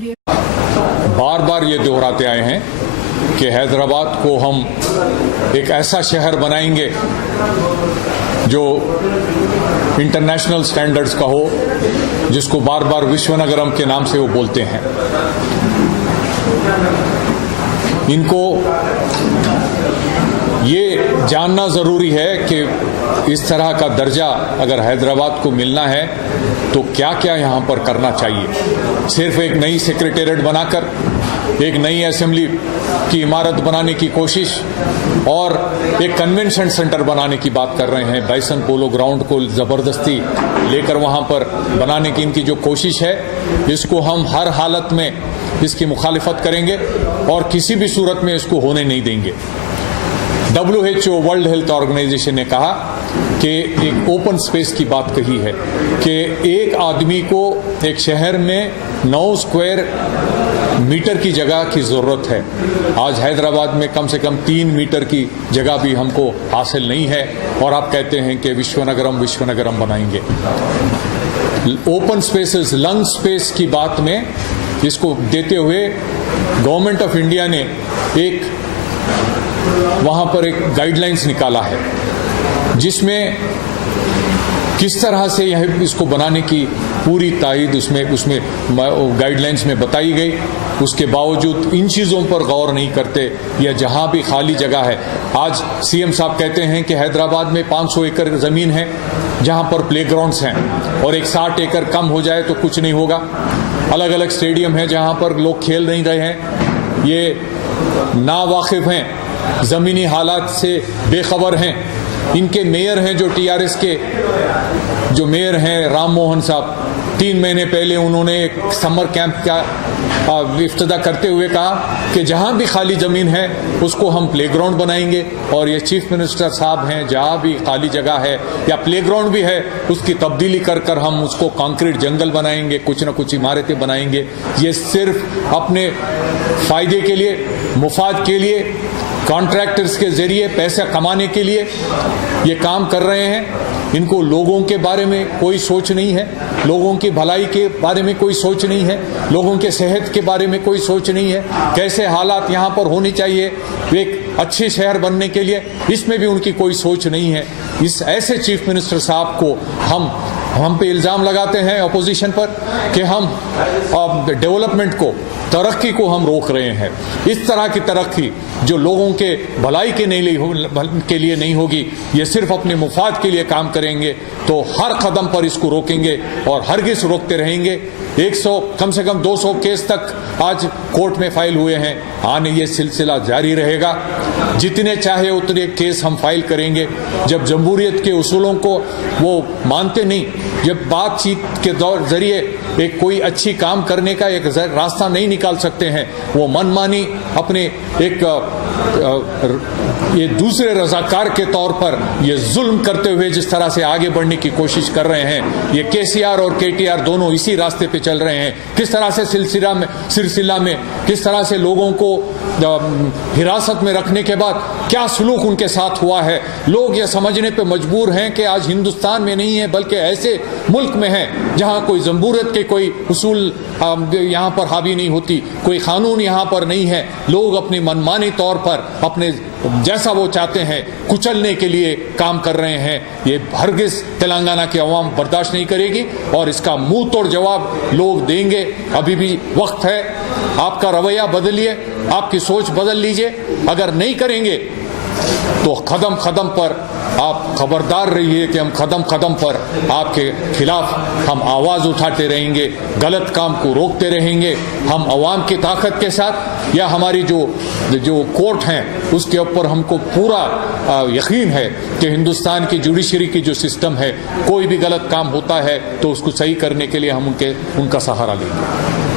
बोलिए। बार बार ये दोहराते आए हैं कि हैदराबाद को हम एक ऐसा शहर बनाएंगे जो इंटरनेशनल स्टैंडर्ड्स का हो, जिसको बार बार विश्वनगरम के नाम से वो बोलते हैं। इनको ये जानना ज़रूरी है कि इस तरह का दर्जा अगर हैदराबाद को मिलना है तो क्या क्या यहाँ पर करना चाहिए। सिर्फ एक नई सेक्रेटेरिएट बनाकर एक नई असेंबली की इमारत बनाने की कोशिश और एक कन्वेंशन सेंटर बनाने की बात कर रहे हैं। बाइसन पोलो ग्राउंड को ज़बरदस्ती लेकर वहाँ पर बनाने की इनकी जो कोशिश है, इसको हम हर हालत में इसकी मुखालिफत करेंगे और किसी भी सूरत में इसको होने नहीं देंगे। WHO वर्ल्ड हेल्थ ऑर्गेनाइजेशन ने कहा कि एक ओपन स्पेस की बात कही है कि एक आदमी को एक शहर में 9 स्क्वायर मीटर की जगह की ज़रूरत है। आज हैदराबाद में कम से कम 3 मीटर की जगह भी हमको हासिल नहीं है और आप कहते हैं कि विश्वनगरम बनाएंगे। ओपन स्पेसेस, लंग स्पेस की बात में इसको देते हुए गवर्नमेंट ऑफ इंडिया ने एक वहाँ पर एक गाइडलाइंस निकाला है जिसमें किस तरह से यह इसको बनाने की पूरी तायद उसमें गाइडलाइंस में बताई गई। उसके बावजूद इन चीज़ों पर गौर नहीं करते या जहाँ भी खाली जगह है। आज सीएम साहब कहते हैं कि हैदराबाद में 500 एकड़ ज़मीन है जहाँ पर प्ले ग्राउंड्स हैं और एक 60 एकड़ कम हो जाए तो कुछ नहीं होगा। अलग अलग स्टेडियम हैं जहाँ पर लोग खेल नहीं रहे हैं, ये नावाकिफ हैं, ज़मीनी हालात से बेखबर हैं। इनके मेयर हैं जो टीआरएस के जो मेयर हैं राम मोहन साहब, 3 महीने पहले उन्होंने एक समर कैंप का इफ्तिदा करते हुए कहा कि जहाँ भी खाली ज़मीन है उसको हम प्लेग्राउंड बनाएंगे। और ये चीफ मिनिस्टर साहब हैं, जहाँ भी खाली जगह है या प्लेग्राउंड भी है उसकी तब्दीली कर हम उसको कंक्रीट जंगल बनाएंगे, कुछ न कुछ इमारतें बनाएंगे। ये सिर्फ अपने फ़ायदे के लिए, मुफाद के लिए, कॉन्ट्रैक्टर्स के ज़रिए पैसा कमाने के लिए ये काम कर रहे हैं। इनको लोगों के बारे में कोई सोच नहीं है, लोगों की भलाई के बारे में कोई सोच नहीं है, लोगों के सेहत के बारे में कोई सोच नहीं है, कैसे हालात यहाँ पर होनी चाहिए एक अच्छे शहर बनने के लिए, इसमें भी उनकी कोई सोच नहीं है। इस ऐसे चीफ मिनिस्टर साहब को हम पे इल्ज़ाम लगाते हैं अपोजिशन पर कि हम डेवलपमेंट को, तरक्की को हम रोक रहे हैं। इस तरह की तरक्की जो लोगों के भलाई के लिए नहीं होगी, ये सिर्फ अपने मुफाद के लिए काम करेंगे तो हर कदम पर इसको रोकेंगे और हरगिज़ रोकते रहेंगे। 100 कम से कम 200 केस तक आज कोर्ट में फाइल हुए हैं, आने ये सिलसिला जारी रहेगा। जितने चाहे उतने केस हम फाइल करेंगे। जब जमहूरियत के उसूलों को वो मानते नहीं, जब बातचीत के ज़रिए एक कोई अच्छी काम करने का एक रास्ता नहीं निकाल सकते हैं, वो मनमानी अपने एक ये दूसरे रजाकार के तौर पर ये जुल्म करते हुए जिस तरह से आगे बढ़ने की कोशिश कर रहे हैं, ये केसीआर और केटीआर दोनों इसी रास्ते पे चल रहे हैं। किस तरह से सिलसिला में किस तरह से लोगों को हिरासत में रखने के बाद क्या सलूक उनके साथ हुआ है। लोग ये समझने पे मजबूर हैं कि आज हिंदुस्तान में नहीं है बल्कि ऐसे मुल्क में है जहाँ कोई जमहूरियत के कोई उसूल यहाँ पर हावी नहीं होती, कोई कानून यहाँ पर नहीं है। लोग अपनी मनमानी तौर पर अपने जैसा वो चाहते हैं कुचलने के लिए काम कर रहे हैं। ये हरगिज़ तेलंगाना की अवाम बर्दाश्त नहीं करेगी और इसका मुंह तोड़ जवाब लोग देंगे। अभी भी वक्त है, आपका रवैया बदलिए, आपकी सोच बदल लीजिए। अगर नहीं करेंगे तो कदम कदम पर आप खबरदार रहिए कि हम कदम कदम पर आपके खिलाफ हम आवाज़ उठाते रहेंगे, गलत काम को रोकते रहेंगे। हम अवाम की ताकत के साथ या हमारी जो कोर्ट हैं उसके ऊपर हमको पूरा यकीन है कि हिंदुस्तान की जुडिशरी की जो सिस्टम है, कोई भी गलत काम होता है तो उसको सही करने के लिए हम उनका सहारा लेंगे।